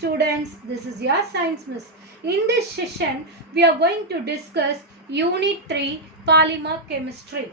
students, this is your science miss. In this session, we are going to discuss Unit 3 Polymer Chemistry.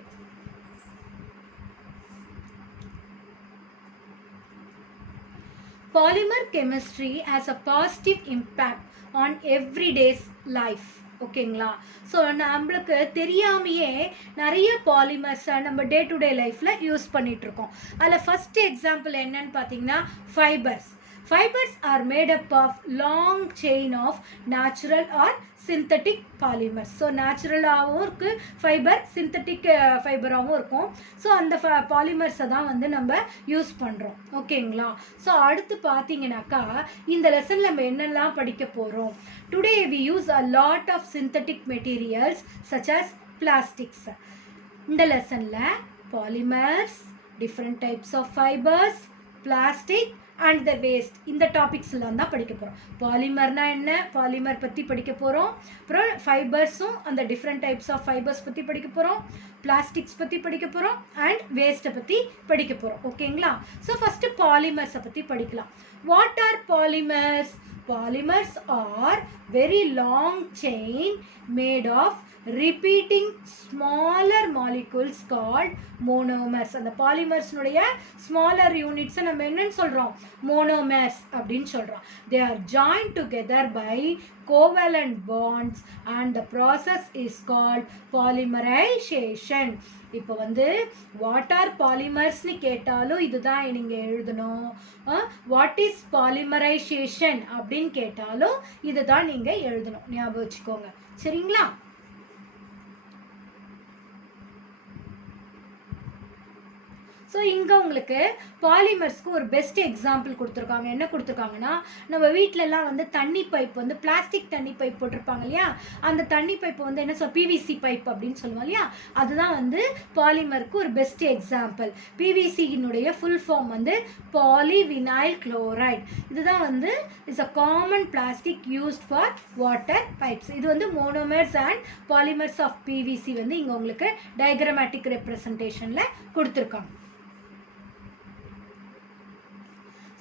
Polymer chemistry has a positive impact on everyday's life. ஓகேங்களா? So நம்மளுக்கு தெரியாமையே நிறைய பாலிமர்ஸை நம்ம day to day லைஃப்பில் use பண்ணிகிட்ருக்கோம். அதில் first example என்னன்னு பார்த்தீங்கன்னா fibres. Fibers are made up of long chain of natural or synthetic polymers. So naturalaவும் இருக்கு ஃபைபர், சிந்தட்டிக் ஃபைபராகவும் இருக்கும். ஸோ அந்த பாலிமர்ஸை தான் வந்து நம்ம யூஸ் பண்ணுறோம். ஓகேங்களா? ஸோ அடுத்து பார்த்தீங்கன்னாக்கா இந்த லெசனில் நம்ம என்னெல்லாம் படிக்க போகிறோம். Today we use a lot of synthetic materials such as plastics. இந்த லெசனில் polymers, different types of fibers, plastic and the waste இந்த டாபிக்ஸ்லாம் தான் படிக்க போகிறோம். பாலிமர்னா என்ன, பாலிமர் பற்றி படிக்க போகிறோம். அப்புறம் ஃபைபர்ஸும் அந்த டிஃப்ரெண்ட் டைப்ஸ் ஆஃப் ஃபைபர்ஸ் பற்றி படிக்க போகிறோம். பிளாஸ்டிக்ஸ் பற்றி படிக்க போகிறோம் அண்ட் வேஸ்ட்டை பற்றி படிக்க போகிறோம். ஓகேங்களா? ஸோ ஃபஸ்ட்டு பாலிமர்ஸை பற்றி படிக்கலாம். What are polymers? Polymers are very long chain made of repeating smaller molecules called monomers. அந்த பாலிமர்ஸ்னுடைய smaller units நம்ம என்னன்னு சொல்கிறோம்? monomers அப்படின்னு சொல்கிறோம். They are joined together by covalent bonds and the process is called polymerization. இப்போ வந்து what are பாலிமர்ஸ்னு கேட்டாலும் இதுதான் நீங்கள் எழுதணும். வாட் இஸ் பாலிமரைசேஷன் அப்படின்னு கேட்டாலும் இதுதான் நீங்கள் எழுதணும். ஞாபகம் வச்சுக்கோங்க. சரிங்களா? ஸோ இங்கே உங்களுக்கு பாலிமர்ஸ்க்கு ஒரு பெஸ்ட் எக்ஸாம்பிள் கொடுத்துருக்காங்க. என்ன கொடுத்துருக்காங்கன்னா, நம்ம வீட்டிலலாம் வந்து தண்ணி பைப் வந்து பிளாஸ்டிக் தண்ணி பைப் போட்டிருப்பாங்க இல்லையா, அந்த தண்ணி பைப்பை வந்து என்ன பிவிசி பைப் அப்படின்னு சொல்லுவோம் இல்லையா, அதுதான் வந்து பாலிமருக்கு ஒரு பெஸ்ட் எக்ஸாம்பிள். பிவிசியினுடைய ஃபுல் ஃபார்ம் வந்து பாலிவினைல் குளோரைட். இதுதான் வந்து is a common plastic used for water pipes. இது வந்து monomers and polymers of PVC வந்து இங்கே உங்களுக்கு டயக்ராமேட்டிக் ரெப்ரசன்டேஷனில் கொடுத்துருக்காங்க.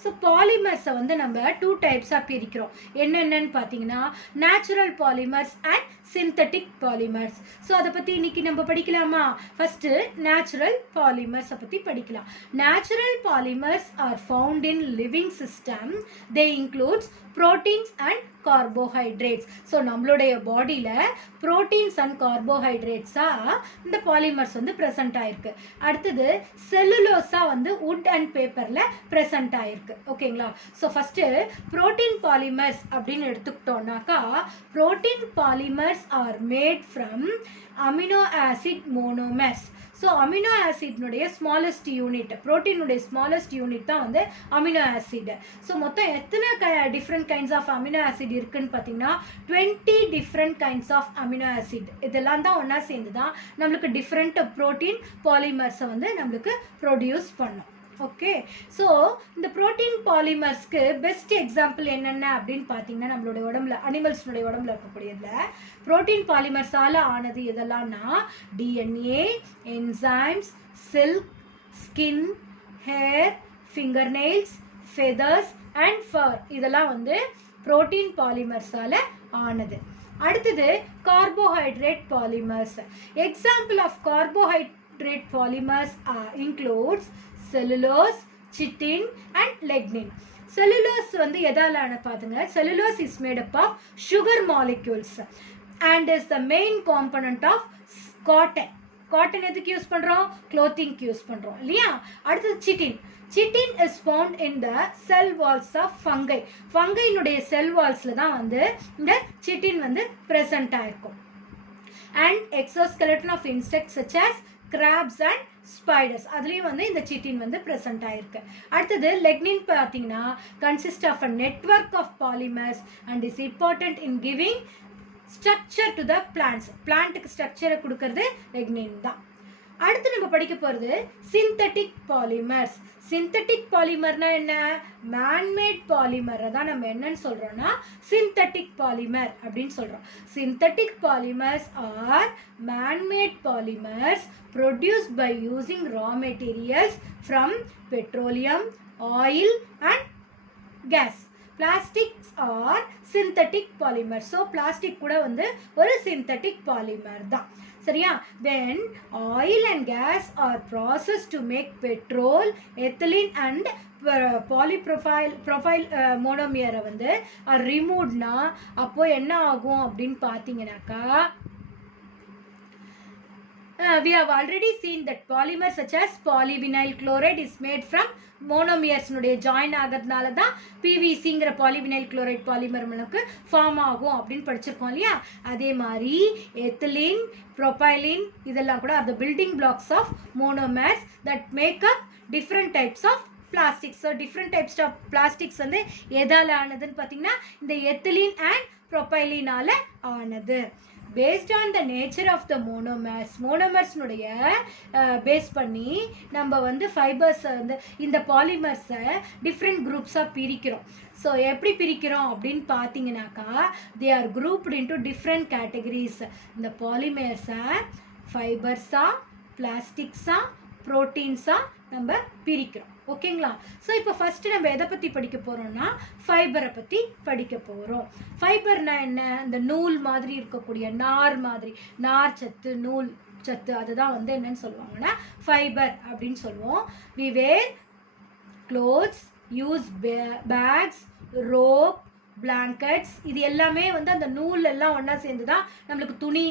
ஸோ பாலிமர்ஸை வந்து நம்ம 2 டைப்ஸாக பிரிக்கிறோம். என்னென்னு பார்த்தீங்கன்னா natural polymers and synthetic polymers. So அதை பற்றி இன்னைக்கு நம்ம படிக்கலாமா? ஃபஸ்ட்டு நேச்சுரல் பாலிமர்ஸை பற்றி படிக்கலாம். Natural polymers are found in living system. They includes proteins and carbohydrates. So நம்மளுடைய பாடியில் ப்ரோட்டீன்ஸ் அண்ட் கார்போஹைட்ரேட்ஸாக இந்த பாலிமர்ஸ் வந்து ப்ரெசென்ட் ஆகிருக்கு. அடுத்தது செல்லுலோஸாக வந்து வுட் அண்ட் பேப்பரில் ப்ரெசென்ட் ஆகிருக்கு. ஓகேங்களா? ஸோ ஃபஸ்ட்டு ப்ரோட்டீன் பாலிமர்ஸ் அப்படின்னு எடுத்துக்கிட்டோம்னாக்கா, protein polymers are made from amino acid monomers. So amino ஆசிட்னுடைய ஸ்மாலஸ்ட் யூனிட், ப்ரோட்டீனுடைய ஸ்மாலஸ்ட் யூனிட் தான் வந்து அமினோ ஆசிட். ஸோ மொத்தம் எத்தனை different kinds of amino acid இருக்குன்னு பார்த்தீங்கன்னா 20 different kinds of amino acid. இதெல்லாம் தான் ஒன்றா சேர்ந்து தான் நம்மளுக்கு டிஃப்ரெண்ட் ப்ரோட்டீன் பாலிமர்ஸை வந்து நம்மளுக்கு ப்ரொடியூஸ் பண்ணும். ஓகே, ஸோ இந்த ப்ரோட்டீன் பாலிமர்ஸ்க்கு பெஸ்ட் எக்ஸாம்பிள் என்னென்ன அப்படின்னு பார்த்தீங்கன்னா, நம்மளுடைய உடம்புல அனிமல்ஸ்னுடைய உடம்புல இருக்கக்கூடியதில் ப்ரோட்டீன் பாலிமர்ஸால் ஆனது எதெல்லாம்னா DNA, enzymes, silk, skin, hair, finger nails, feathers and fur. இதெல்லாம் வந்து ப்ரோட்டீன் பாலிமர்ஸால் ஆனது. அடுத்தது carbohydrate polymers. Example of carbohydrate polymers includes cellulose, chitin and lignin. Cellulose வந்து எதாலான பாருங்க. Cellulose is made up of sugar molecules and is the main component of cotton. Cotton எதுக்கு use பண்ணுறோம்? clothing use பண்ணுறோம் இல்லையா? அடுத்தது chitin. Chitin is found in the cell walls of fungi. ஃபங்கைனுடைய செல் வால்ஸில் தான் வந்து இந்த chitin வந்து present ஆயிருக்கும். And exoskeleton of insects such as crabs and spiders, அதுலேயும் வந்து இந்த chitin வந்து present ஆயிருக்கு. அடுத்தது lignin பார்த்தீங்கன்னா consist of a network of polymers and is important in giving structure to the plants. பிளான்ட்டுக்கு ஸ்ட்ரக்சரை கொடுக்கறது lignin தான். அடுத்து நம்ம படிக்க போகிறது சிந்தட்டிக் பாலிமர்ஸ். சிந்தட்டிக் பாலிமர்னா என்ன? மேன்மேட் பாலிமரை தான் நம்ம என்னன்னு சொல்கிறோன்னா சிந்தட்டிக் பாலிமர் அப்படின்னு சொல்கிறோம். Synthetic polymers are manmade polymers produced by using raw materials from petroleum, oil and gas. Plastics are synthetic polymer. So plastic கூட வந்து ஒரு சிந்தட்டிக் பாலிமர் தான். சரியா? when oil and gas are processed to make petrol, ethylene and polypropyl monomer வந்து are removedனா அப்போ என்ன ஆகும் அப்படின்னு பார்த்தீங்கன்னாக்கா, we have already seen that polymers such as polyvinyl chloride is made from monomers உடைய join ஆகிறதுனால தான் PVCங்கிற polyvinyl chloride polymer நமக்கு ஃபார்ம் ஆகும் அப்படின்னு படிச்சிருக்கோம் இல்லையா? அதே மாதிரி ethylene, propylene இதெல்லாம் கூட are the building blocks of monomers that make up different types of plastics. So different types of plastics வந்து எதால ஆனதுன்னு பார்த்தீங்கன்னா இந்த ethylene and propylene ஆல ஆனது. based on the nature of the monomers நுடைய பேஸ் பண்ணி நம்ம வந்து ஃபைபர்ஸ் வந்து இந்த பாலிமர்ஸை டிஃப்ரெண்ட் குரூப்ஸாக பிரிக்கிறோம். ஸோ எப்படி பிரிக்கிறோம் அப்படின்னு பார்த்தீங்கன்னாக்கா, they are grouped into different categories. இந்த பாலிமர்ஸை ஃபைபர்ஸாக, பிளாஸ்டிக்ஸாக, ப்ரோட்டீன்ஸாக நம்ம பிரிக்கிறோம். ஓகேங்களா? ஸோ இப்போ ஃபஸ்ட்டு நம்ம எதை பற்றி படிக்க போகிறோம்னா ஃபைபரை பற்றி படிக்க போகிறோம். ஃபைபர்னா என்ன? இந்த நூல் மாதிரி இருக்கக்கூடிய நார் மாதிரி, நார் சத்து, நூல் சத்து, அதுதான் வந்து என்னன்னு சொல்லுவாங்கன்னா ஃபைபர் அப்படின்னு சொல்லுவோம். we wear clothes, use bags, rope, blankets, இது எல்லாமே வந்து அந்த நூல் எல்லாம் ஒன்றா சேர்ந்து தான் நம்மளுக்கு துணி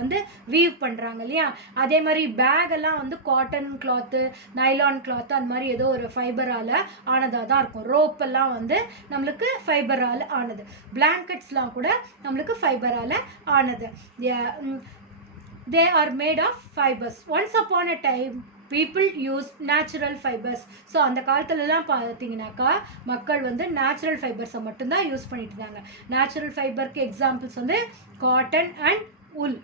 வந்து வீவ் பண்ணுறாங்க இல்லையா? அதே மாதிரி பேக் எல்லாம் வந்து காட்டன் கிளாத்து, நைலான் கிளாத்து, அந்த மாதிரி ஏதோ ஒரு ஃபைபரால் ஆனதாக தான் இருக்கும். ரோப் எல்லாம் வந்து நம்மளுக்கு ஃபைபரால் ஆனது. பிளாங்கெட்ஸ்லாம் கூட நம்மளுக்கு ஃபைபரால் ஆனது. they are made of fibers. once upon a time people use natural fibers. So அந்த காலத்துலலாம் பார்த்தீங்கன்னாக்கா மக்கள் வந்து நேச்சுரல் ஃபைபர்ஸை மட்டும்தான் யூஸ் பண்ணிட்டு இருந்தாங்க. நேச்சுரல் ஃபைபருக்கு எக்ஸாம்பிள்ஸ் வந்து காட்டன் அண்ட் உல்.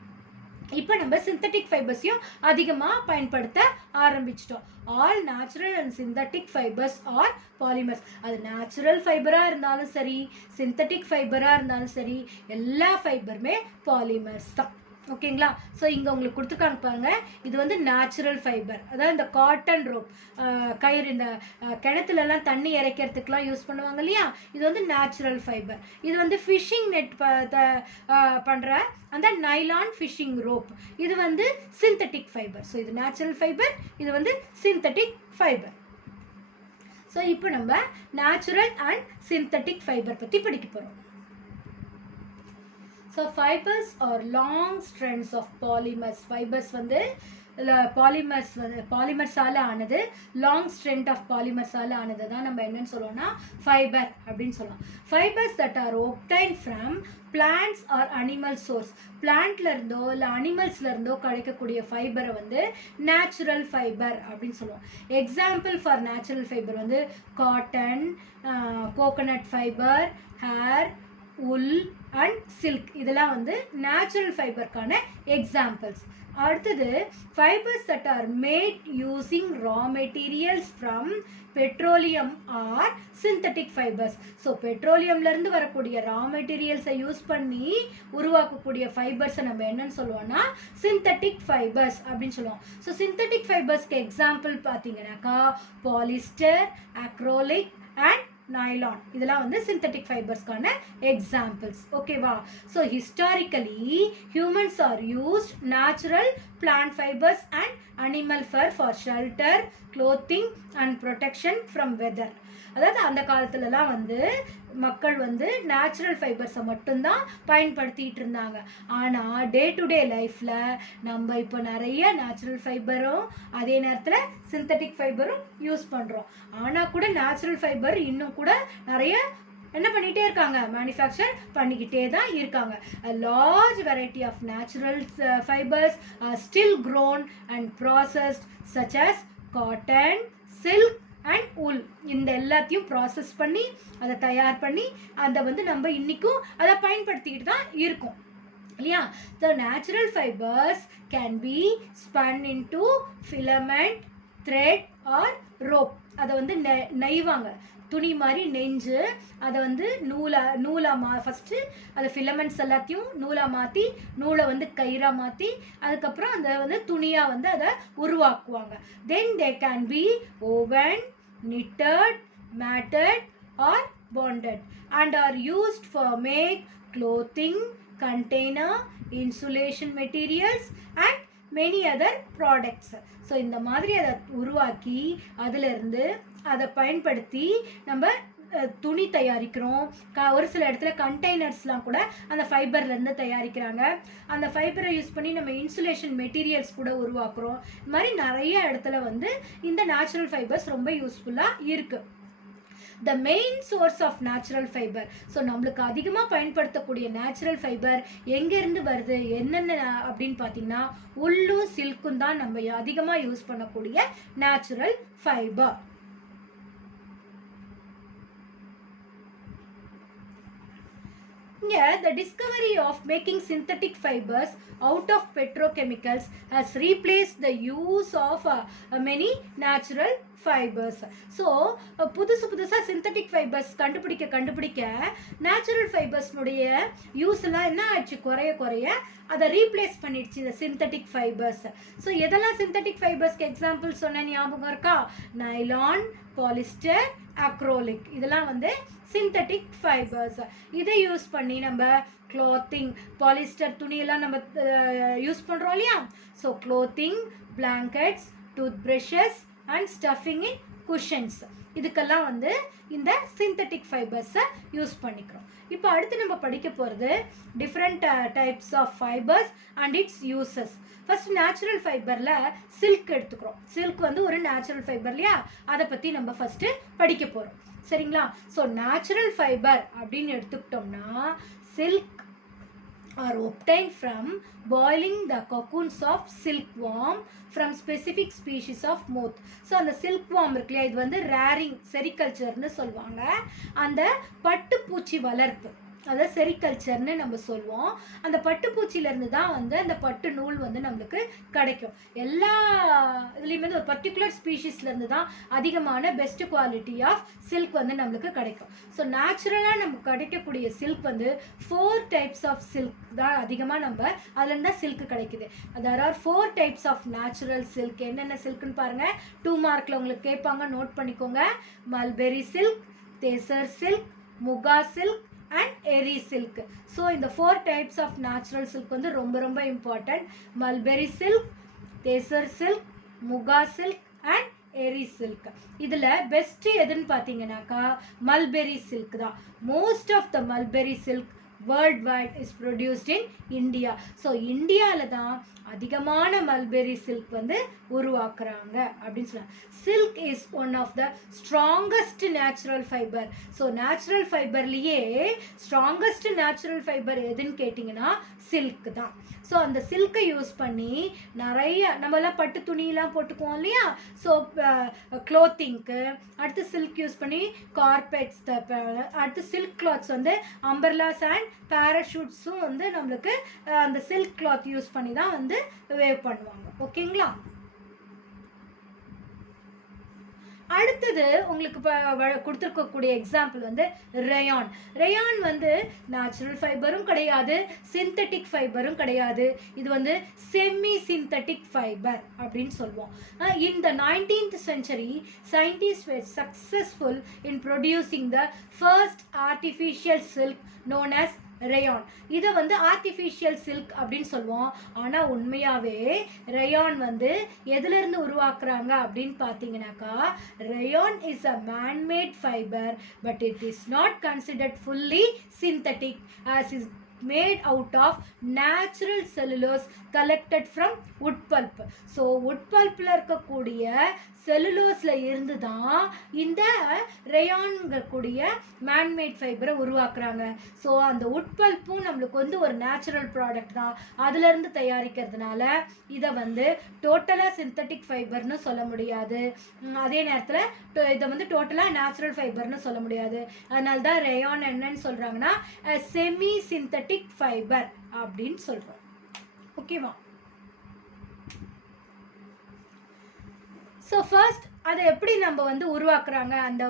இப்போ நம்ம சிந்தட்டிக் ஃபைபர்ஸையும் அதிகமாக பயன்படுத்த ஆரம்பிச்சிட்டோம். All natural and synthetic fibres are polymers. அது நேச்சுரல் ஃபைபராக இருந்தாலும் சரி, சிந்தட்டிக் ஃபைபராக இருந்தாலும் சரி, எல்லா ஃபைபருமே பாலிமர்ஸ் தான். ஓகேங்களா? ஸோ இங்கே உங்களுக்கு கொடுத்துருக்காங்க பாருங்க, இது வந்து நேச்சுரல் ஃபைபர். அதாவது இந்த காட்டன் ரோப், கயிறு, இந்த கிணத்துலலாம் தண்ணி இறைக்கிறதுக்கெலாம் யூஸ் பண்ணுவாங்க இல்லையா? இது வந்து நேச்சுரல் ஃபைபர். இது வந்து ஃபிஷிங் நெட் பண்ணுற அந்த நைலான் ஃபிஷிங் ரோப், இது வந்து சிந்தட்டிக் ஃபைபர். ஸோ இது நேச்சுரல் ஃபைபர், இது வந்து சிந்தட்டிக் ஃபைபர். ஸோ இப்போ நம்ம நேச்சுரல் அண்ட் சிந்தட்டிக் ஃபைபர் பற்றி படிக்க போகிறோம். So fibers are long strands of polymers. Fibers வந்து பாலிமர்ஸால ஆனது, லாங் ஸ்ட்ரென்த் ஆஃப் பாலிமர்ஸால ஆனது தான் நம்ம என்னன்னு சொல்லுவோம்னா ஃபைபர் அப்படின்னு சொல்லலாம். Fibres that are obtained from plants or animal source. பிளான்ட்ல இருந்தோ இல்லை அனிமல்ஸ்ல இருந்தோ கிடைக்கக்கூடிய ஃபைபரை வந்து நேச்சுரல் ஃபைபர் அப்படின்னு சொல்லுவோம். எக்ஸாம்பிள் ஃபார் நேச்சுரல் ஃபைபர் வந்து cotton, coconut fibre, hair, wool and silk, இதெல்லாம் வந்து நேச்சுரல் ஃபைபருக்கான எக்ஸாம்பிள்ஸ். அடுத்தது fibres that are made using raw materials from petroleum are synthetic fibres. So பெட்ரோலியம்லேருந்து வரக்கூடிய ரா மெட்டீரியல்ஸை யூஸ் பண்ணி உருவாக்கக்கூடிய ஃபைபர்ஸை நம்ம என்னன்னு சொல்லுவோம்னா சிந்தட்டிக் ஃபைபர்ஸ் அப்படின்னு சொல்லுவோம். ஸோ சிந்தட்டிக் ஃபைபர்ஸ்க்கு எக்ஸாம்பிள் பார்த்தீங்கன்னாக்கா பாலிஸ்டர், அக்ரோலிக் அண்ட் நைலான், இதெல்லாம் வந்து சிந்தட்டிக் ஃபைபர்ஸ்க்கான எக்ஸாம்பிள்ஸ். ஓகேவா? So historically humans are used natural plant fibres and animal fur for shelter, clothing and protection from weather. அதாவது அந்த காலத்துலலாம் வந்து மக்கள் வந்து நேச்சுரல் ஃபைபர்ஸை மட்டும்தான் பயன்படுத்திகிட்டு இருந்தாங்க. ஆனால் டே டு டே லைஃப்பில் நம்ம இப்போ நிறைய நேச்சுரல் ஃபைபரும் அதே நேரத்தில் சிந்தட்டிக் ஃபைபரும் யூஸ் பண்ணுறோம். ஆனால் கூட நேச்சுரல் ஃபைபர் இன்னும் கூட நிறைய என்ன பண்ணிகிட்டே இருக்காங்க, மேனுஃபேக்சர் பண்ணிக்கிட்டே தான் இருக்காங்க. A large variety of natural fibers are still grown and processed such as cotton, silk and wool. இந்த எல்லாத்தையும் ப்ராசஸ் பண்ணி அதை தயார் பண்ணி அதை வந்து நம்ம இன்றைக்கும் அதை பயன்படுத்திக்கிட்டு தான் இருக்கோம் இல்லையா? The natural fibres can be spun into filament, thread or rope. அதை வந்து நெய்வாங்க, துணி மாதிரி நெஞ்சு அதை வந்து நூலாக ஃபஸ்ட்டு அதை ஃபிலமெண்ட்ஸ் எல்லாத்தையும் நூலாக மாற்றி, நூலை வந்து கயிறாக மாற்றி, அதுக்கப்புறம் அதை வந்து துணியாக வந்து அதை உருவாக்குவாங்க. Then they can be woven, knitted, matted or bonded and are used for make clothing, container, insulation materials and many other products. So இந்த மாதிரி அதை உருவாக்கி அதிலிருந்து அதை பயன்படுத்தி நம்ம துணி தயாரிக்கிறோம். ஒரு சில இடத்துல கண்டெய்னர்ஸ்லாம் கூட அந்த ஃபைபர்லேருந்து தயாரிக்கிறாங்க. அந்த ஃபைபரை யூஸ் பண்ணி நம்ம இன்சுலேஷன் மெட்டீரியல்ஸ் கூட உருவாக்குறோம். இந்த மாதிரி நிறைய இடத்துல வந்து இந்த நேச்சுரல் ஃபைபர்ஸ் ரொம்ப யூஸ்ஃபுல்லாக இருக்குது. The main source of natural fiber. So நம்மளுக்கு அதிகமாக பயன்படுத்தக்கூடிய நேச்சுரல் ஃபைபர் எங்கேருந்து வருது என்னென்ன அப்படின்னு பார்த்தீங்கன்னா உள்ளும் சில்க்கும் தான் நம்ம அதிகமாக யூஸ் பண்ணக்கூடிய natural fibre. Here, the discovery of making synthetic fibers out of petrochemicals has replaced the use of many natural fibers. So, புதுசா synthetic fibers கண்டுபிடிக்க natural fibers உடைய யூஸ் எல்லாம் என்ன ஆச்சு குறைய அதை ரீப்ளேஸ் பண்ணிடுச்சு இந்த synthetic fibers. ஸோ எதெல்லாம் synthetic fibersக்கு எக்ஸாம்பிள் சொன்ன ஞாபகம் இருக்கா? நைலான், பாலிஸ்டர், அக்ரோலிக் இதெல்லாம் வந்து சிந்தட்டிக் ஃபைபர்ஸ். இதை யூஸ் பண்ணி நம்ம க்ளாத்திங், பாலிஸ்டர் துணியெல்லாம் நம்ம யூஸ் பண்ணுறோம் இல்லையா? So clothing, blankets, tooth brushes and stuffing in cushions இதுக்கெல்லாம் வந்து இந்த சிந்தட்டிக் ஃபைபர்ஸை யூஸ் பண்ணிக்கிறோம். இப்போ அடுத்து நம்ம படிக்க போகிறது different types of fibres and its uses. First natural ஃபைபரில் சில்க் எடுத்துக்கிறோம். சில்க் வந்து ஒரு நேச்சுரல் ஃபைபர் இல்லையா? அதை பற்றி நம்ம ஃபஸ்ட்டு படிக்க போகிறோம். சரிங்களா? ஸோ நேச்சுரல் ஃபைபர் அப்படின்னு எடுத்துக்கிட்டோம்னா silk are obtained from boiling the cocoons of silkworm from specific species of moth. So அந்த silkworm இருக்கு இல்லையா, இது வந்து ரேரிங் செரிகல்ச்சர்னு சொல்லுவாங்க. அந்த பட்டுப்பூச்சி வளர்ப்பு அதை செரிகல்ச்சர்னு நம்ம சொல்லுவோம். அந்த பட்டுப்பூச்சியிலேருந்து தான் வந்து அந்த பட்டு நூல் வந்து நம்மளுக்கு கிடைக்கும். எல்லா இதுலேயுமே ஒரு பர்டிகுலர் ஸ்பீஷீஸ்லேருந்து தான் அதிகமான பெஸ்ட் குவாலிட்டி ஆஃப் சில்க் வந்து நம்மளுக்கு கிடைக்கும். ஸோ நேச்சுரலாக நமக்கு கிடைக்கக்கூடிய சில்க் வந்து 4 டைப்ஸ் ஆஃப் சில்க் தான் அதிகமாக நம்ம அதுலேருந்து தான் சில்க் கிடைக்குது. there are 4 types of natural silk. என்னென்ன சில்க்னு பாருங்கள், 2 மார்க்கில் உங்களுக்கு கேட்பாங்க, நோட் பண்ணிக்கோங்க. Mulberry silk, tasar silk, muga silk and eri silk. So இந்த 4 types of natural silk வந்து ரொம்ப important. Mulberry silk, tasar silk, muga silk and eri silk. இதில் பெஸ்ட் எதுன்னு பார்த்தீங்கன்னாக்கா மல்பெரி சில்க் தான். Most of the mulberry silk worldwide is produced in India. So இந்தியாவில் தான் அதிகமான மல்பெரி சில்க் வந்து உருவாக்குறாங்க அப்படின்னு சொல்லுவாங்க. Silk is one of the strongest natural fibre. So natural ஃபைபர்லேயே ஸ்ட்ராங்கஸ்ட் நேச்சுரல் ஃபைபர் எதுன்னு கேட்டிங்கன்னா சில்க் தான். ஸோ அந்த சில்கை யூஸ் பண்ணி நிறைய நம்மளாம் பட்டு துணியெலாம் போட்டுக்குவோம் இல்லையா? ஸோ க்ளோத்திங்க்கு அடுத்து சில்க் யூஸ் பண்ணி கார்பெட்ஸ், அடுத்து சில்க் கிளாத்ஸ் வந்து அம்பர்லாஸ் அண்ட் பேராஷூட்ஸும் வந்து நம்மளுக்கு அந்த சில்க் கிளாத் யூஸ் பண்ணி தான் வந்து வேவ் பண்ணுவாங்க. ஓகேங்களா? அடுத்தது உங்களுக்கு இப்போ கொடுத்துருக்கக்கூடிய எக்ஸாம்பிள் வந்து ரேயான். ரேயான் வந்து நேச்சுரல் ஃபைபரும் கிடையாது, சிந்தட்டிக் ஃபைபரும் கிடையாது. இது வந்து செமி சிந்தட்டிக் ஃபைபர் அப்படின்னு சொல்லுவோம். In the 19th century, scientists were successful in producing the first artificial silk known as rayon. இதை வந்து ஆர்டிஃபிஷியல் சில்க் அப்படின்னு சொல்லுவோம். ஆனால் உண்மையாகவே ரேயான் வந்து எதுலேருந்து உருவாக்குறாங்க அப்படின்னு பார்த்தீங்கன்னாக்கா rayon is a man-made fibre but it is not considered fully synthetic as is made out of natural cellulose collected from wood pulp. So wood pulpல இருக்கக்கூடிய செல்லுலோஸில் இருந்து தான் இந்த ரேயான்கக்கூடிய மேன்மேட் ஃபைபரை உருவாக்குறாங்க. ஸோ அந்த wood pulpும் நம்மளுக்கு வந்து ஒரு நேச்சுரல் ப்ராடக்ட் தான். அதுலேருந்து தயாரிக்கிறதுனால இதை வந்து டோட்டலாக சிந்தட்டிக் ஃபைபர்னு சொல்ல முடியாது. அதே நேரத்தில் இதை வந்து டோட்டலாக நேச்சுரல் ஃபைபர்னு சொல்ல முடியாது. அதனால தான் ரேயான் என்னன்னு சொல்கிறாங்கன்னா செமி சிந்தட்டிக் ஃபைபர் அப்படின்னு சொல்கிறோம். ஓகேவா? ஸோ ஃபர்ஸ்ட் அதை எப்படி நம்ம வந்து உருவாக்குறாங்க, அந்த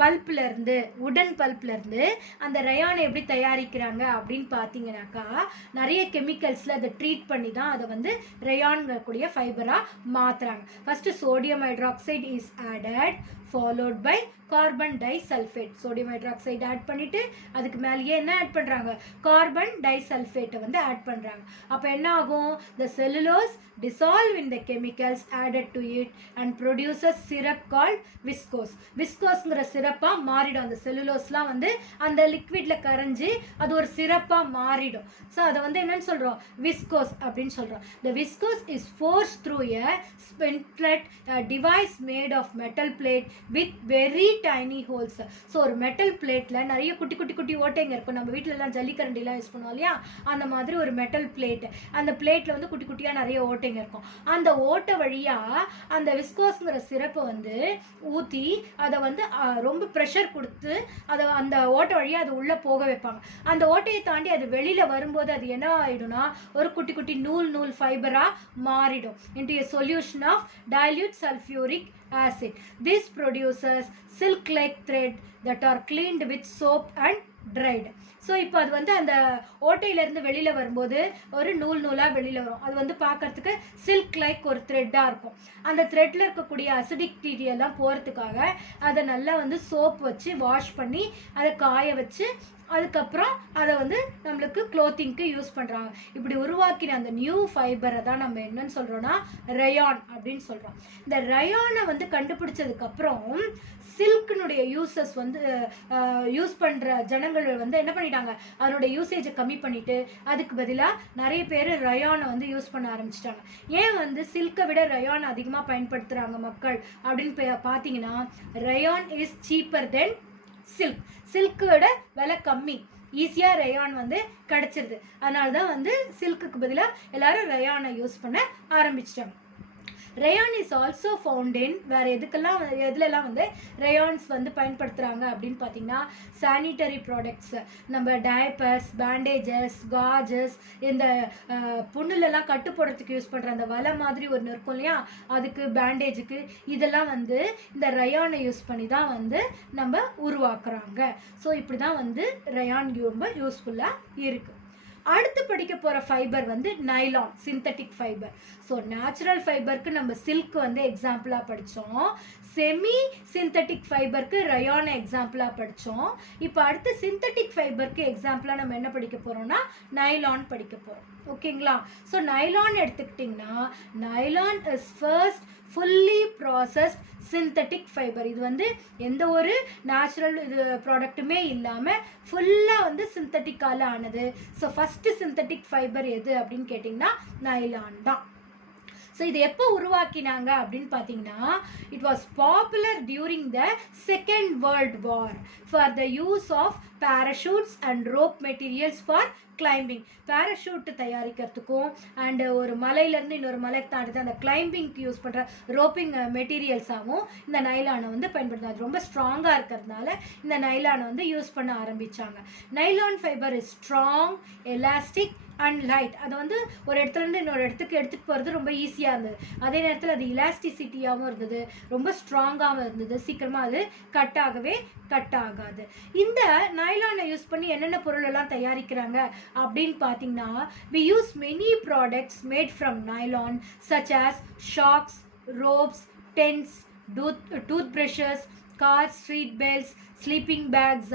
பல்ப்லேருந்து உடன் பல்ப்லேருந்து அந்த ரேயானை எப்படி தயாரிக்கிறாங்க அப்படின்னு பார்த்தீங்கன்னாக்கா நிறைய கெமிக்கல்ஸில் அதை ட்ரீட் பண்ணி தான் அதை வந்து ரேயான்கக்கூடிய ஃபைபராக மாற்றுறாங்க. First sodium hydroxide is added followed by carbon disulphate. Sodium hydroxide add பண்ணிட்டு அதுக்கு மேலேயே என்ன ஆட் பண்றாங்க, கார்பன் டைசல்ஃபேட்டை வந்து ஆட் பண்றாங்க. அப்ப என்ன ஆகும், the cellulose dissolve in the chemicals added to it and produces syrup called viscose. viscoseங்கிற சிரப்பா மாறிடும். அந்த செல்லுலோஸ்லாம் வந்து அந்த லிக்விட்ல கரைஞ்சி அது ஒரு சிரப்பா மாறிடும். ஸோ அதை வந்து என்னன்னு சொல்றோம், விஸ்கோஸ் அப்படின்னு சொல்றோம். the viscose is forced through a spindlet device made of metal plate with very tiny holes. So ஒரு மெட்டல் பிளேட்ல நிறைய குட்டி குட்டி குட்டி ஓட்டைங்க இருக்கும். நம்ம வீட்டில எல்லாம் ஜல்லிக்கரண்டிலாம் யூஸ் பண்ணுவோம் இல்லையா, அந்த மாதிரி ஒரு மெட்டல் பிளேட். அந்த பிளேட்ல வந்து குட்டி குட்டியா நிறைய ஓட்டைங்க இருக்கும். அந்த ஓட்டை வழியா அந்த விஸ்கோஸ்ங்கிற சிரப்பை வந்து ஊற்றி அதை வந்து ரொம்ப ப்ரெஷர் கொடுத்து அதை அந்த ஓட்டை வழியா அது உள்ள போக வைப்பாங்க. அந்த ஓட்டையை தாண்டி அது வெளியில வரும்போது அது என்ன ஆயிடும்னா ஒரு குட்டி குட்டி நூல் ஃபைபரா மாறிடும் into a solution of dilute sulfuric acid. This produces silk-like thread that are cleaned with soap and dried. So இப்போ அது வந்து அந்த ஓட்டையிலேருந்து வெளியில் வரும்போது ஒரு நூலாக வெளியில் வரும். அது வந்து பார்க்கறதுக்கு சில்க் லைக் ஒரு த்ரெட்டாக இருக்கும். அந்த த்ரெட்டில் இருக்கக்கூடிய அசிடிக்டிட்டி எல்லாம் போகிறதுக்காக அதை நல்லா வந்து சோப் வச்சு வாஷ் பண்ணி அதை காய வச்சு அதுக்கப்புறம் அதை வந்து நம்மளுக்கு க்ளோத்திங்க்கு யூஸ் பண்ணுறாங்க. இப்படி உருவாக்கின அந்த நியூ ஃபைபரை தான் நம்ம என்னன்னு சொல்கிறோன்னா ரயான் அப்படின்னு சொல்கிறோம். இந்த ரயானை வந்து கண்டுபிடிச்சதுக்கப்புறம் சில்கினுடைய யூசஸ் வந்து யூஸ் பண்ணுற ஜனங்கள் வந்து என்ன பண்ணிட்டாங்க, அதனுடைய யூசேஜை கம்மி பண்ணிட்டு அதுக்கு பதிலாக நிறைய பேர் ரயானை வந்து யூஸ் பண்ண ஆரம்பிச்சிட்டாங்க. ஏன் வந்து சில்கை விட ரயான் அதிகமாக பயன்படுத்துகிறாங்க மக்கள் அப்படின்னு பார்த்தீங்கன்னா, rayon is cheaper then silk. சில்கோட விலை கம்மி, ஈஸியாக ரயான் வந்து கிடச்சிருது. அதனால தான் வந்து சில்க்குக்கு பதிலாக எல்லாரும் ரயானை யூஸ் பண்ண ஆரம்பிச்சிட்டாங்க. Rayon is also found in வேறு எதுலெல்லாம் வந்து ரயான்ஸ் வந்து பயன்படுத்துகிறாங்க அப்படின்னு பார்த்தீங்கன்னா, சானிட்டரி ப்ராடக்ட்ஸ், நம்ம டயப்பர்ஸ், பேண்டேஜஸ், காஜஸ், இந்த புண்ணுலெல்லாம் கட்டு போடுறதுக்கு யூஸ் பண்ணுற அந்த வலை மாதிரி ஒன்று இருக்கும் இல்லையா, அதுக்கு பேண்டேஜுக்கு இதெல்லாம் வந்து இந்த ரயானை யூஸ் பண்ணி தான் வந்து நம்ம உருவாக்குறாங்க. ஸோ இப்படி தான் வந்து ரயான் ரொம்ப யூஸ்ஃபுல்லாக இருக்குது. அடுத்து படிக்க போகிற ஃபைபர் வந்து nylon, synthetic fibre. So natural ஃபைபருக்கு நம்ம சில்க் வந்து எக்ஸாம்பிளாக படித்தோம். செமி சிந்தட்டிக் ஃபைபருக்கு ரயானை எக்ஸாம்பிளாக படித்தோம். இப்போ அடுத்து சிந்தட்டிக் ஃபைபருக்கு எக்ஸாம்பிளாக நம்ம என்ன படிக்க போகிறோம்னா நைலான் படிக்க போகிறோம். ஓகேங்களா? ஸோ நைலான் எடுத்துக்கிட்டிங்கன்னா, nylon is first fully processed synthetic fibre. இது வந்து எந்த ஒரு நேச்சுரல் ப்ராடக்ட்டுமே இல்லாமல் ஃபுல்லாக வந்து சிந்தட்டிக்கால் ஆனது. ஸோ ஃபஸ்ட்டு சிந்தட்டிக் ஃபைபர் எது அப்படின்னு கேட்டிங்கன்னா நைலான் தான். ஸோ இது எப்போ உருவாக்கினாங்க அப்படின்னு பார்த்தீங்கன்னா, it was popular during the second world war for the use of parachutes and rope materials for climbing. Parachute தயாரிக்கிறதுக்கும் அண்ட் ஒரு மலையிலேருந்து இன்னொரு மலை தாண்டி அந்த கிளைம்பிங்க்கு யூஸ் பண்ணுற ரோப்பிங் மெட்டீரியல்ஸாகவும் இந்த நைலானை வந்து பயன்படுத்தும். அது ரொம்ப ஸ்ட்ராங்காக இருக்கிறதுனால இந்த நைலானை வந்து யூஸ் பண்ண ஆரம்பித்தாங்க. Nylon fibre is strong, elastic and light. அதை வந்து ஒரு இடத்துலேருந்து இன்னொரு இடத்துக்கு எடுத்துகிட்டு போகிறது ரொம்ப ஈஸியாக இருந்தது. அதே நேரத்தில் அது இலாஸ்டிசிட்டியாகவும் இருந்தது, ரொம்ப ஸ்ட்ராங்காகவும் இருந்தது. சீக்கிரமாக அது கட் ஆகாது. இந்த நைலானை யூஸ் பண்ணி என்னென்ன பொருளெல்லாம் தயாரிக்கிறாங்க அப்படின்னு பார்த்தீங்கன்னா, we use many products made from nylon such as shocks, ropes, tents, toothbrushes, cars, street belts, sleeping bags,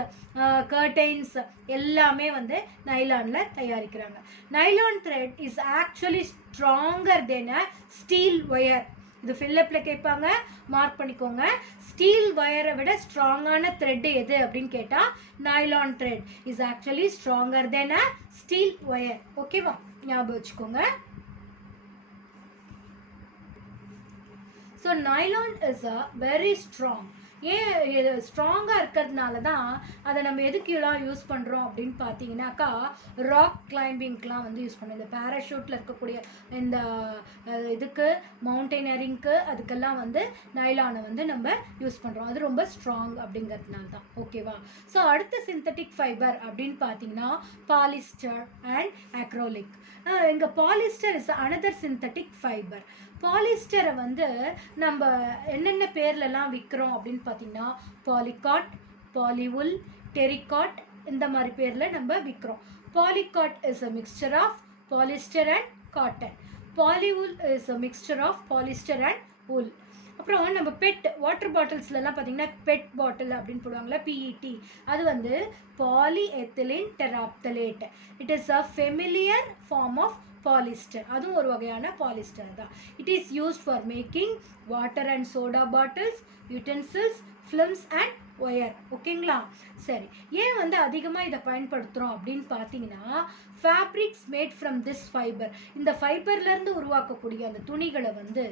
curtains எல்லாமே வந்து நைலானில் தயாரிக்கிறாங்க. Nylon thread is actually stronger than a steel wire. இது ஃபில்லப்பில் கேட்பாங்க, மார்க் பண்ணிக்கோங்க. ஸ்டீல் ஒயரை விட ஸ்ட்ராங்கான த்ரெட் எது அப்படின்னு கேட்டால் nylon thread is actually stronger than a steel wire. ஓகேவா? ஞாபகம் வச்சுக்கோங்க. So nylon is a very strong. ஏன் ஸ்ட்ராங்காக இருக்கிறதுனால தான் அதை நம்ம எதுக்கெல்லாம் யூஸ் பண்ணுறோம் அப்படின்னு பார்த்தீங்கன்னாக்கா, ராக் கிளைம்பிங்க்கெலாம் வந்து யூஸ் பண்ணுறோம். இந்த பேராஷூட்டில் இருக்கக்கூடிய இந்த இதுக்கு மவுண்டெய்னரிங்க்கு அதுக்கெல்லாம் வந்து நைலானை வந்து நம்ம யூஸ் பண்ணுறோம். அது ரொம்ப ஸ்ட்ராங் அப்படிங்கிறதுனால தான். ஓகேவா? ஸோ அடுத்த சிந்தட்டிக் ஃபைபர் அப்படின்னு பார்த்தீங்கன்னா பாலிஸ்டர் அண்ட் அக்ரோலிக். இங்கே polyester is another synthetic fibre. பாலிஸ்டரை வந்து நம்ம என்னென்ன பேர்லலாம் விற்கிறோம் அப்படின்னு பார்த்தீங்கன்னா, பாலிகாட், பாலிவுல், டெரிகாட், இந்த மாதிரி பேரில் நம்ம விற்கிறோம். Polycot is a mixture of polyester and cotton. Polywool is a mixture of polyester and wool. அப்புறம் நம்ம பெட் வாட்டர் பாட்டில்ஸ்லாம் பார்த்தீங்கன்னா பெட் பாட்டில் அப்படின்னு போடுவாங்களா, பிஇடி, அது வந்து polyethylene terephthalate. It is a familiar form of polyester. அதுவும் ஒரு வகையான பாலிஸ்டர் தான். It is used for making water and soda bottles, utensils, films and wire. ஓகேங்களா? சரி, ஏன் வந்து அதிகமாக இதை பயன்படுத்துகிறோம் அப்படின்னு பார்த்தீங்கன்னா, fabrics made from this fibre, இந்த ஃபைபர்லேருந்து உருவாக்கக்கூடிய அந்த துணிகளை வந்து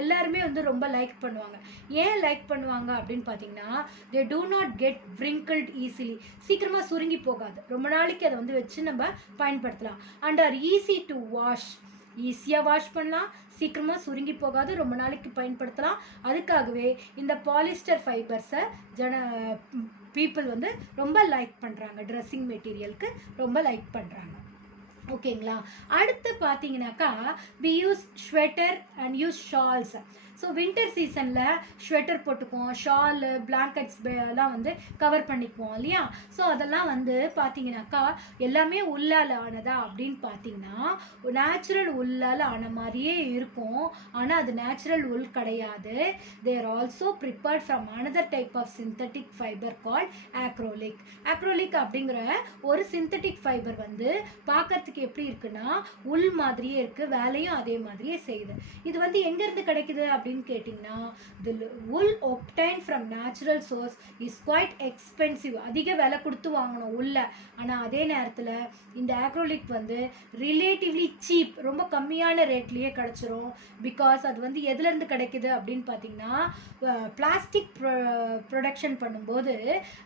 எல்லாருமே வந்து ரொம்ப லைக் பண்ணுவாங்க. ஏன் லைக் பண்ணுவாங்க அப்படின்னு பார்த்தீங்கன்னா, they do not get wrinkled easily, சீக்கிரமாக சுருங்கி போகாது, ரொம்ப நாளைக்கு அதை வந்து வச்சு நம்ம பயன்படுத்தலாம். And are easy to wash, ஈஸியாக வாஷ் பண்ணலாம், சீக்கிரமாக சுருங்கி போகாது, ரொம்ப நாளைக்கு பயன்படுத்தலாம். அதுக்காகவே இந்த பாலிஸ்டர் ஃபைபர்ஸை பீப்புள் வந்து ரொம்ப லைக் பண்ணுறாங்க, ட்ரெஸ்ஸிங் மெட்டீரியலுக்கு ரொம்ப லைக் பண்ணுறாங்க. ஓகேங்களா? அடுத்து பார்த்தீங்கன்னாக்கா, we use sweater and use shawls. So winter சீசனில் ஸ்வெட்டர் போட்டுக்குவோம், ஷாலு, பிளாங்கெட்ஸ் எல்லாம் வந்து கவர் பண்ணிக்குவோம் இல்லையா? ஸோ அதெல்லாம் வந்து பார்த்தீங்கன்னாக்கா எல்லாமே உள்ளால் ஆனதா அப்படின்னு பார்த்தீங்கன்னா, நேச்சுரல் உள்ளால் ஆன மாதிரியே இருக்கும். ஆனால் அது நேச்சுரல் உள் கிடையாது. They are also prepared from another type of synthetic fibre called acrylic. Acrylic அப்படிங்கிற ஒரு சிந்தட்டிக் ஃபைபர் வந்து பார்க்கறதுக்கு எப்படி இருக்குன்னா உள் மாதிரியே இருக்குது, வேலையும் அதே மாதிரியே செய்யுது. இது வந்து எங்கேருந்து கிடைக்குது அப்படின்னு கேட்டிங்கன்னா, the wool obtained from natural source is quite expensive. அதிக விலை கொடுத்து வாங்கணும் உள்ள. ஆனால் அதே நேரத்தில் இந்த ஆக்ரோலிக் வந்து ரிலேட்டிவ்லி சீப், ரொம்ப கம்மியான ரேட்லேயே கிடச்சிரும். பிகாஸ் அது வந்து எதுலேருந்து கிடைக்குது அப்படின்னு பார்த்தீங்கன்னா, பிளாஸ்டிக் ப்ரொடக்ஷன் பண்ணும்போது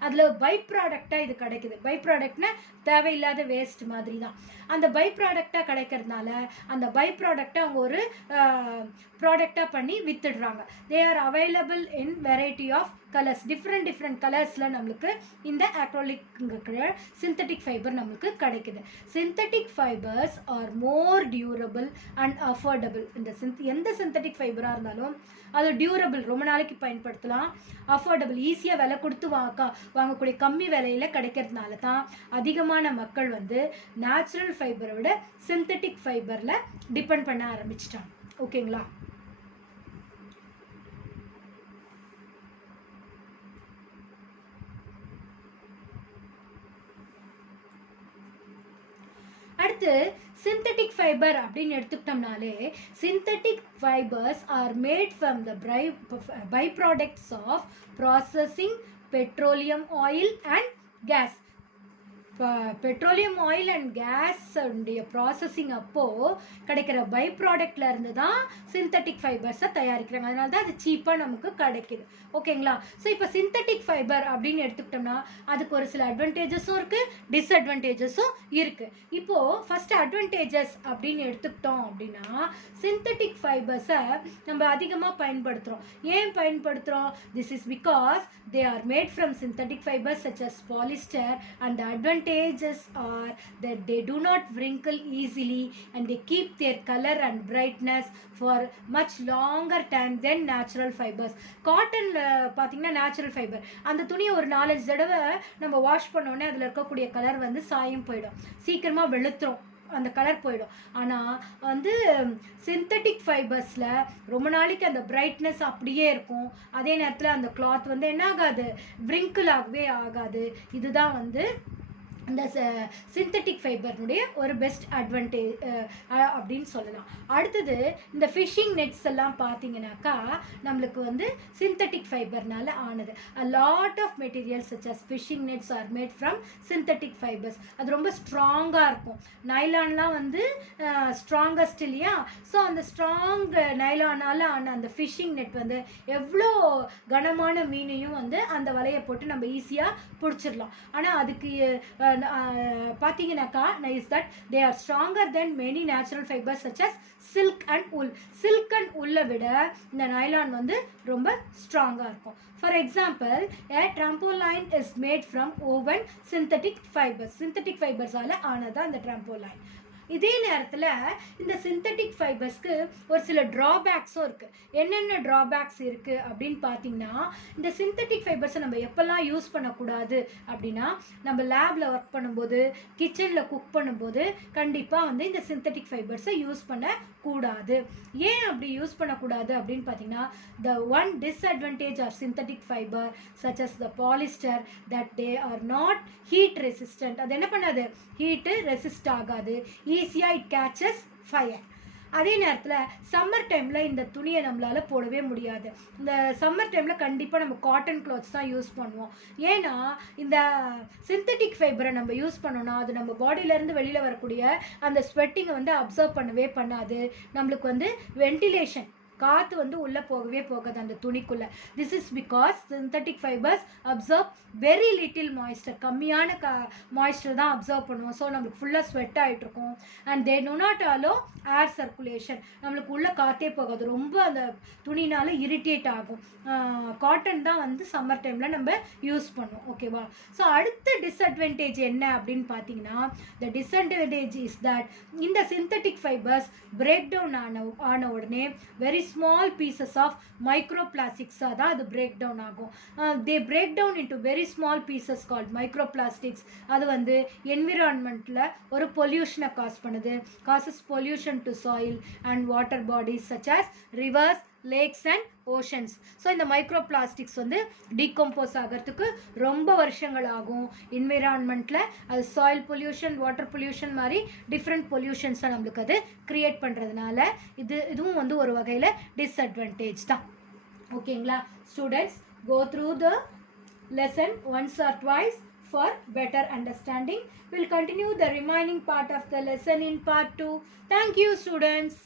அதில் பை ப்ராடக்டாக இது கிடைக்குது. பை ப்ராடக்ட்னா தேவையில்லாத வேஸ்ட் மாதிரி தான். அந்த பை ப்ராடக்டாக கிடைக்கிறதுனால அந்த பை ப்ராடக்டை அவங்க ஒரு ப்ராடக்டாக பண்ணி வித்துடுறாங்க. They are available in variety of colours, different கலர்ஸில் நம்மளுக்கு இந்த ஆக்ரோலிக் சிந்தட்டிக் ஃபைபர் நம்மளுக்கு கிடைக்குது. Synthetic fibres are more durable and affordable. இந்த எந்த சிந்தட்டிக் ஃபைபராக இருந்தாலும் அது டியூரபிள், ரொம்ப நாளைக்கு பயன்படுத்தலாம். அஃபோர்டபுள், ஈஸியாக விலை கொடுத்து வாங்கக்கூடிய கம்மி விலையில் கிடைக்கிறதுனால தான் அதிகமான மக்கள் வந்து நேச்சுரல் ஃபைபரை விட சிந்தட்டிக் ஃபைபரில் டிபெண்ட் பண்ண ஆரம்பிச்சிட்டாங்க. ஓகேங்களா? அடுத்து சிந்தட்டிக் ஃபைபர் அப்படின்னு எடுத்துக்கிட்டோம்னாலே, synthetic fibres are made from the by products of processing petroleum oil and gas. Petroleum oil and gas உடைய ப்ராசஸிங் அப்போது கிடைக்கிற பை ப்ராடக்ட்ல இருந்து தான் சிந்தட்டிக் ஃபைபர்ஸை தயாரிக்கிறாங்க. அதனால தான் அது சீப்பாக நமக்கு கிடைக்குது. ஓகேங்களா? ஸோ இப்போ சிந்தட்டிக் ஃபைபர் அப்படின்னு எடுத்துக்கிட்டோம்னா அதுக்கு ஒரு சில அட்வான்டேஜஸும் இருக்குது, டிஸ்அட்வான்டேஜஸும் இருக்குது. இப்போது ஃபஸ்ட்டு அட்வான்டேஜஸ் அப்படின்னு எடுத்துக்கிட்டோம் அப்படின்னா, சிந்தட்டிக் ஃபைபர்ஸை நம்ம அதிகமாக பயன்படுத்துகிறோம். ஏன் பயன்படுத்துகிறோம்? This is because they are made from synthetic fibers such as polyester, and the advantages are that they do not wrinkle easily and they keep their color and brightness for much longer time than natural fibers. காட்டன்ல பார்த்தீங்கன்னா natural fibre, அந்த துணியை ஒரு 4-5 தடவை நம்ம wash பண்ணோடனே அதில் இருக்கக்கூடிய colour வந்து சாயம் போயிடும், சீக்கிரமாக வெளுத்துரும், அந்த கலர் போயிடும். ஆனால் வந்து சிந்தட்டிக் ஃபைபர்ஸில் ரொம்ப நாளைக்கு அந்த பிரைட்னஸ் அப்படியே இருக்கும். அதே நேரத்தில் அந்த கிளாத் வந்து என்ன ஆகாது, wrinkle ஆகவே ஆகாது. இதுதான் வந்து இந்த சிந்தட்டிக் ஃபைபர்னுடைய ஒரு பெஸ்ட் அட்வான்டேஜ் அப்படின்னு சொல்லலாம். அடுத்தது இந்த ஃபிஷிங் நெட்ஸ் எல்லாம் பார்த்தீங்கன்னாக்கா நம்மளுக்கு வந்து சிந்தட்டிக் ஃபைபர்னால ஆனது. a lot of materials such as fishing nets are made from synthetic fibers. அது ரொம்ப ஸ்ட்ராங்காக இருக்கும். நைலான்லாம் வந்து ஸ்ட்ராங்கஸ்ட் இல்லையா? ஸோ அந்த ஸ்ட்ராங் நைலானால் ஆன அந்த ஃபிஷிங் நெட் வந்து எவ்வளோ கனமான மீனையும் வந்து அந்த வலையை போட்டு நம்ம ஈஸியாக பிடிச்சிடலாம். ஆனால் அதுக்கு பார்த்தீங்கன்னாக்கா is that they are stronger than many natural fibers such as silk and wool. silk and wool விட இந்த நைலான் வந்து ரொம்ப ஸ்ட்ராங்காக இருக்கும். For example, a trampoline is made from woven synthetic fibers. synthetic fibersால ஆனதான் இந்த trampoline. இதே நேரத்தில் இந்த சிந்தட்டிக் ஃபைபர்ஸ்க்கு ஒரு சில ட்ராபேக்ஸும் இருக்குது. என்னென்ன ட்ராபேக்ஸ் இருக்குது அப்படின்னு பார்த்தீங்கன்னா, இந்த சிந்தட்டிக் ஃபைபர்ஸை நம்ம எப்போல்லாம் யூஸ் பண்ணக்கூடாது அப்படின்னா, நம்ம லேபில் ஒர்க் பண்ணும்போது, கிச்சனில் குக் பண்ணும்போது கண்டிப்பாக வந்து இந்த சிந்தட்டிக் ஃபைபர்ஸை யூஸ் பண்ணக்கூடாது. ஏன் அப்படி யூஸ் பண்ணக்கூடாது அப்படின்னு பார்த்தீங்கன்னா, the one disadvantage of synthetic fiber such as the polyester that they are not heat resistant. அது என்ன பண்ணாது, ஹீட்டு ரெசிஸ்ட் ஆகாது, ஈஸியாக இட் கேச்சஸ் ஃபயர். அதே நேரத்தில் சம்மர் டைமில் இந்த துணியை நம்மளால் போடவே முடியாது. இந்த சம்மர் டைமில் கண்டிப்பாக நம்ம காட்டன் க்ளாத்ஸ் தான் யூஸ் பண்ணுவோம். ஏன்னா இந்த சிந்தட்டிக் ஃபைபரை நம்ம யூஸ் பண்ணோன்னா அது நம்ம பாடியிலேருந்து வெளியில் வரக்கூடிய அந்த ஸ்வெட்டிங்கை வந்து அப்சர்வ் பண்ணவே பண்ணாது. நம்மளுக்கு வந்து வென்டிலேஷன், காற்று வந்து உள்ளே போகவே போகாது அந்த துணிக்குள்ளே. This is because synthetic fibres absorb very little moisture, கம்மியான மாய்ஸ்டர் தான் அப்சர்வ் பண்ணுவோம். ஸோ நம்மளுக்கு ஃபுல்லாக ஸ்வெட் ஆகிட்டு இருக்கும். And they do not allow air circulation, நம்மளுக்கு உள்ளே காற்றே போகாது, ரொம்ப அந்த துணினால இரிட்டேட் ஆகும். காட்டன் தான் வந்து சம்மர் டைமில் நம்ம யூஸ் பண்ணுவோம். ஓகேவா? ஸோ அடுத்த டிஸ்அட்வான்டேஜ் என்ன அப்படின்னு பார்த்தீங்கன்னா, த டிஸ்அட்வான்டேஜ் இஸ் தட் இந்த சிந்தட்டிக் ஃபைபர்ஸ் பிரேக் டவுன் ஆன உடனே very small pieces of microplastics தான் அது break down ஆகும். they break down into very small pieces called microplastics. அது வந்து environmentல ஒரு pollution காஸ் பண்ணுது, causes pollution to soil and water bodies such as rivers, lakes and oceans. So இந்த மைக்ரோபிளாஸ்டிக்ஸ் வந்து decompose ஆகிறதுக்கு ரொம்ப வருஷங்கள் ஆகும். என்விரான்மெண்ட்டில் அது சாயில் பொல்யூஷன், வாட்டர் பொல்யூஷன் மாதிரி டிஃப்ரெண்ட் பொல்யூஷன்ஸை நம்மளுக்கு அது க்ரியேட் பண்ணுறதுனால இதுவும் வந்து ஒரு வகையில் டிஸ்அட்வான்டேஜ் தான். ஓகேங்களா students? Go through the lesson once or twice for better understanding. We'll continue the remaining part of the lesson in part 2. Thank you students.